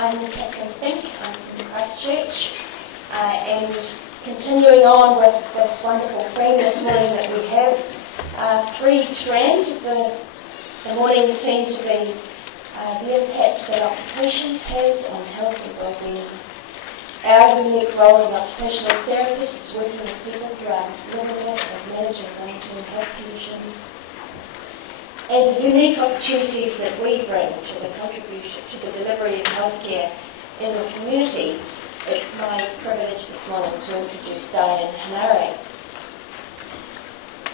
I'm Catherine Fink, I'm from Christchurch, and continuing on with this wonderful theme this morning that we have, three strands of the morning seem to be the impact that occupation has on health and well-being, our unique role as occupational therapists working with people throughout living with and managing long-term health conditions, and the unique opportunities that we bring to the contribution to the delivery of healthcare in the community. It's my privilege this morning to introduce Diane Henare.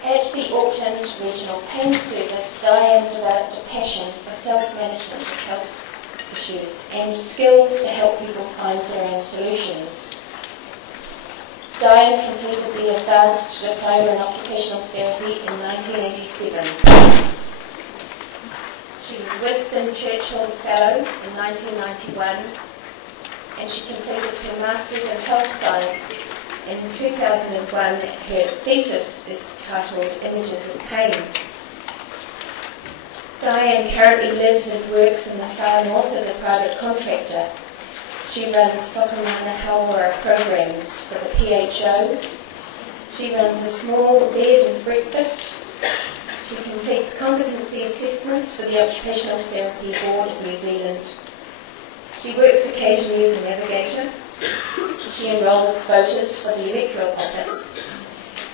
At the Auckland Regional Pain Service, Diane developed a passion for self-management of health issues and skills to help people find their own solutions. Diane completed the Advanced Diploma in Occupational Therapy in 1987. She was Winston Churchill Fellow in 1991, and she completed her Masters in Health Science in 2001. Her thesis is titled Images of Pain. Diane currently lives and works in the far north as a private contractor. She runs whakamana hauora programs for the PHO. She runs a small bed and breakfast. She completes competency assessments for the Occupational Therapy Board of New Zealand. She works occasionally as a navigator. She enrolls voters for the electoral office.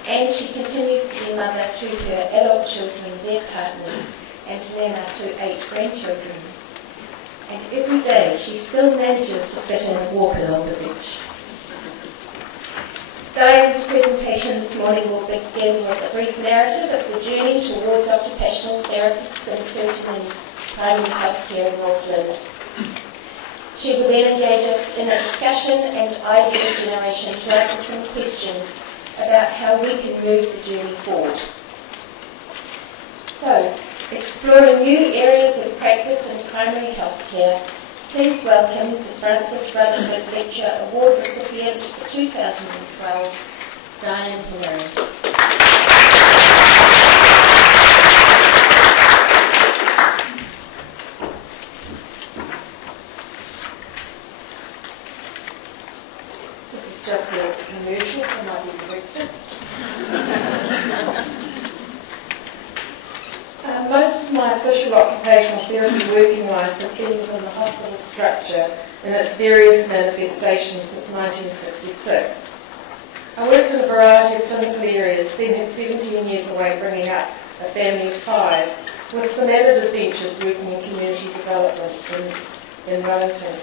And she continues to be mother to her adult children, their partners, and nana to 8 grandchildren. And every day she still manages to fit in a walk along the beach. Diane's presentation this morning will begin with a brief narrative of the journey towards occupational therapists and clergymen in primary healthcare in Northland. She will then engage us in a discussion and idea generation to answer some questions about how we can move the journey forward. So, exploring new areas of practice in primary healthcare, please welcome the Francis Rutherford Lecture Award recipient for 2012, Diane Henare. This is just a commercial for my big breakfast. Most of my official occupational therapy working life has been within the hospital structure in its various manifestations since 1966. I worked in a variety of clinical areas, then had 17 years away bringing up a family of 5, with some added adventures working in community development in Wellington.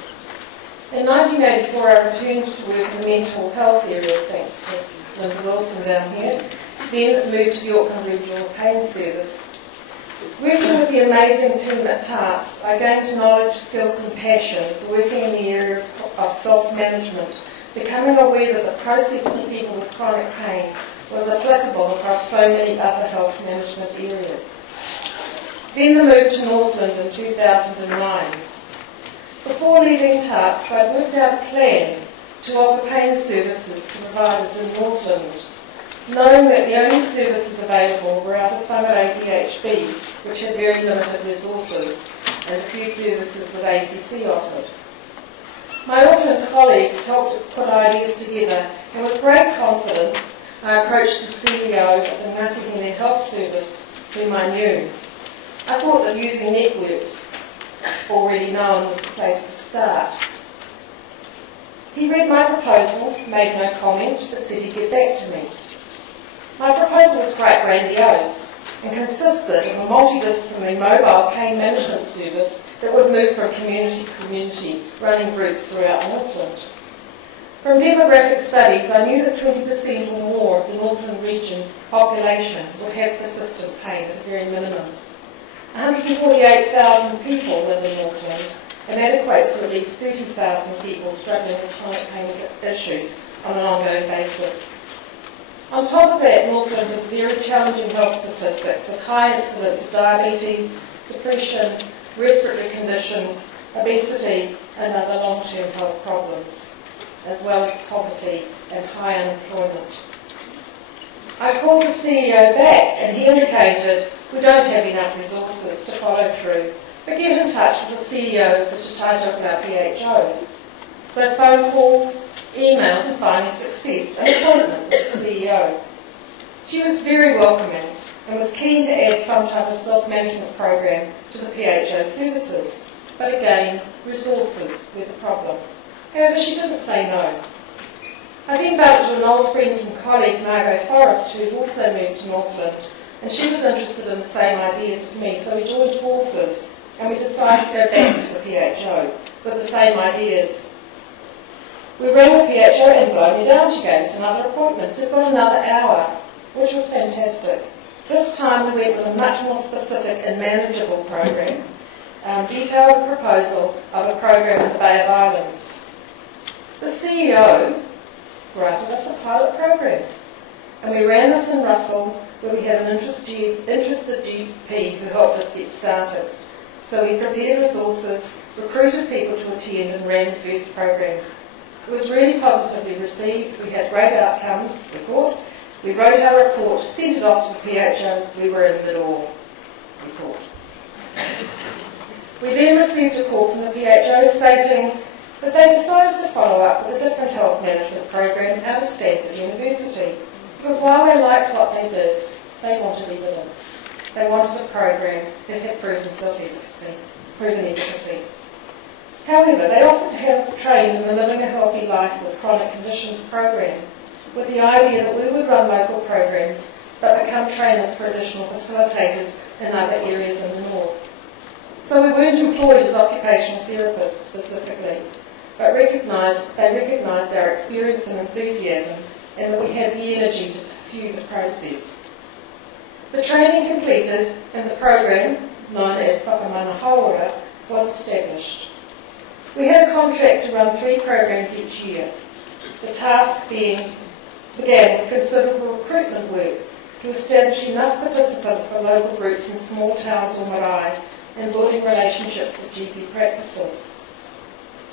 In 1984 I returned to work in the mental health area, thanks to Linda Wilson down here, then moved to the Auckland Regional Pain Service. Working with the amazing team at TARPS, I gained knowledge, skills and passion for working in the area of self-management, becoming aware that the process for people with chronic pain was applicable across so many other health management areas. Then the move to Northland in 2009. Before leaving TARPS, I'd worked out a plan to offer pain services to providers in Northland, knowing that the only services available were out of funded ADHB, which had very limited resources, and a few services that ACC offered. My Auckland colleagues helped put ideas together, and with great confidence I approached the CEO of the Ngāti Health Service, whom I knew. I thought that using networks already known was the place to start. He read my proposal, made no comment, but said he'd get back to me. My proposal was quite grandiose and consisted of a multidisciplinary mobile pain management service that would move from community to community, running groups throughout Northland. From demographic studies, I knew that 20% or more of the Northland region population would have persistent pain at a very minimum. 148,000 people live in Northland, and that equates to at least 30,000 people struggling with chronic pain issues on an ongoing basis. On top of that, Northland has very challenging health statistics with high incidence of diabetes, depression, respiratory conditions, obesity and other long-term health problems, as well as poverty and high unemployment. I called the CEO back and he indicated we don't have enough resources to follow through, but get in touch with the CEO of the Te Tautokala PHO. So phone calls, emails, and finally success, an appointment with the CEO. She was very welcoming and was keen to add some type of self-management program to the PHO services. But again, resources were the problem. However, she didn't say no. I then bumped into an old friend and colleague, Margot Forrest, who had also moved to Northland, and she was interested in the same ideas as me, so we joined forces and we decided to go back to the PHO with the same ideas. We rang the PHO and blown me down. She gave us another appointment, so we've got another hour, which was fantastic. This time we went with a much more specific and manageable program, detailed proposal of a program in the Bay of Islands. The CEO granted us a pilot program, and we ran this in Russell, where we had an interested GP who helped us get started. So we prepared resources, recruited people to attend, and ran the first program. It was really positively received. We had great outcomes, we thought. We wrote our report, sent it off to the PHO. We were in the door, we thought. We then received a call from the PHO stating that they decided to follow up with a different health management program out of Stanford University. Because while they liked what they did, they wanted evidence. They wanted a program that had proven efficacy. However, they offered to have us trained in the Living a Healthy Life with Chronic Conditions program, with the idea that we would run local programs but become trainers for additional facilitators in other areas in the north. So we weren't employed as occupational therapists specifically, but they recognised our experience and enthusiasm, and that we had the energy to pursue the process. The training completed and the program, known as Whakamana, was established. We had a contract to run 3 programs each year. The task began with considerable recruitment work to establish enough participants for local groups in small towns or marae and building relationships with GP practices.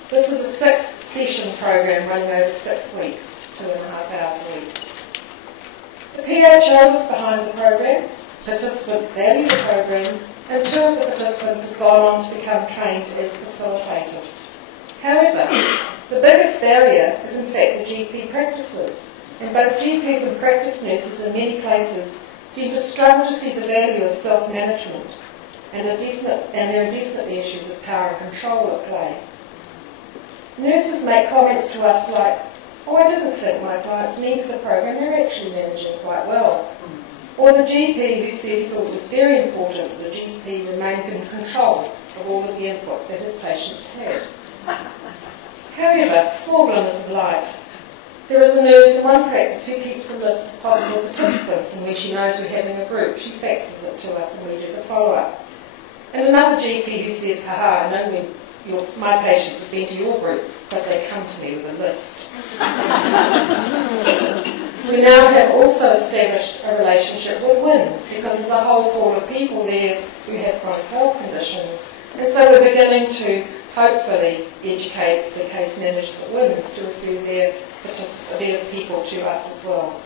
This is a 6-session program running over 6 weeks, 2.5 hours a week. The PHO was behind the program, participants valued the program, and 2 of the participants have gone on to become trained as facilitators. However, the biggest barrier is in fact the GP practices, and both GPs and practice nurses in many places seem to struggle to see the value of self-management, and there are definitely issues of power and control at play. Nurses make comments to us like, "Oh, I didn't think my clients needed the program, they're actually managing quite well." Or the GP who said he thought it was very important that the GP remained in control of all of the input that his patients had. However, small glimmers of light. There is a nurse in one practice who keeps a list of possible participants, and when she knows we're having a group, she faxes it to us and we do the follow-up. And another GP who said, "Haha, I know when my patients have been to your group because they come to me with a list." We now have also established a relationship with WINS because there's a whole pool of people there who have chronic health conditions. And so we're beginning to hopefully educate the case managers at WINS to refer their people to us as well.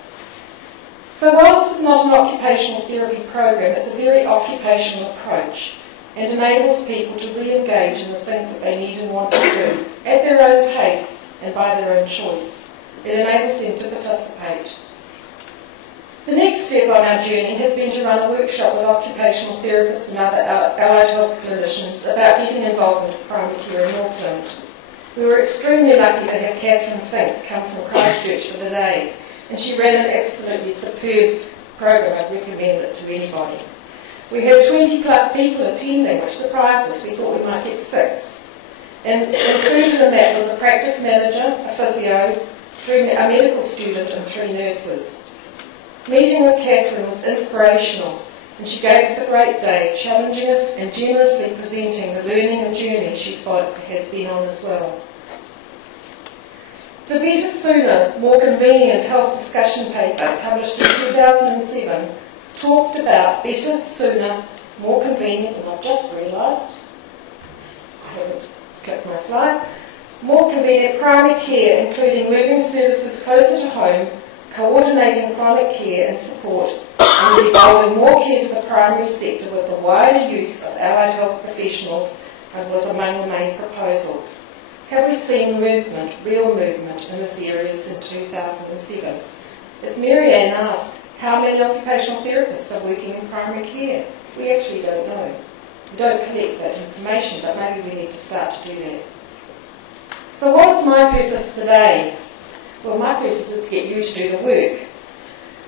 So while this is not an occupational therapy program, it's a very occupational approach and enables people to re-engage in the things that they need and want to do at their own pace and by their own choice. It enables them to participate. The next step on our journey has been to run a workshop with occupational therapists and other allied health clinicians about getting involvement in primary care in Northland. We were extremely lucky to have Catherine Fink come from Christchurch for the day, and she ran an absolutely superb program. I'd recommend it to anybody. We had 20 plus people attending, which surprised us. We thought we might get 6. And included in that was a practice manager, a physio, a medical student and 3 nurses. Meeting with Catherine was inspirational, and she gave us a great day, challenging us and generously presenting the learning and journey she has been on as well. The Better Sooner, More Convenient Health discussion paper, published in 2007, talked about better, sooner, more convenient, and I've just realised, I haven't clicked my slide, more convenient primary care, including moving services closer to home, coordinating chronic care and support, and devolving more care to the primary sector with the wider use of allied health professionals was among the main proposals. Have we seen movement, real movement, in this area since 2007? As Mary Ann asked, how many occupational therapists are working in primary care? We actually don't know. We don't collect that information, but maybe we need to start to do that. So what is my purpose today? Well, my purpose is to get you to do the work.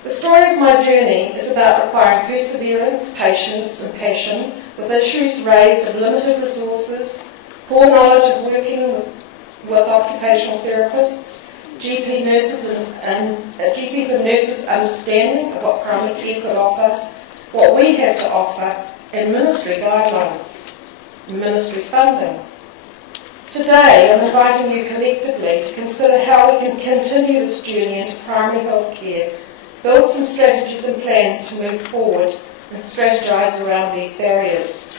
The story of my journey is about requiring perseverance, patience and passion with issues raised of limited resources, poor knowledge of working with occupational therapists, GPs and nurses understanding of what primary care could offer, what we have to offer, and ministry guidelines, ministry funding. Today, I'm inviting you collectively to consider how we can continue this journey into primary health care, build some strategies and plans to move forward and strategise around these barriers.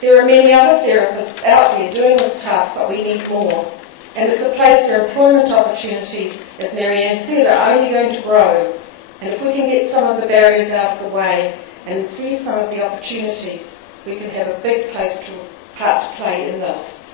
There are many other therapists out there doing this task, but we need more. And it's a place where employment opportunities, as Mary Ann said, are only going to grow. And if we can get some of the barriers out of the way and see some of the opportunities, we can have a big part to play in this.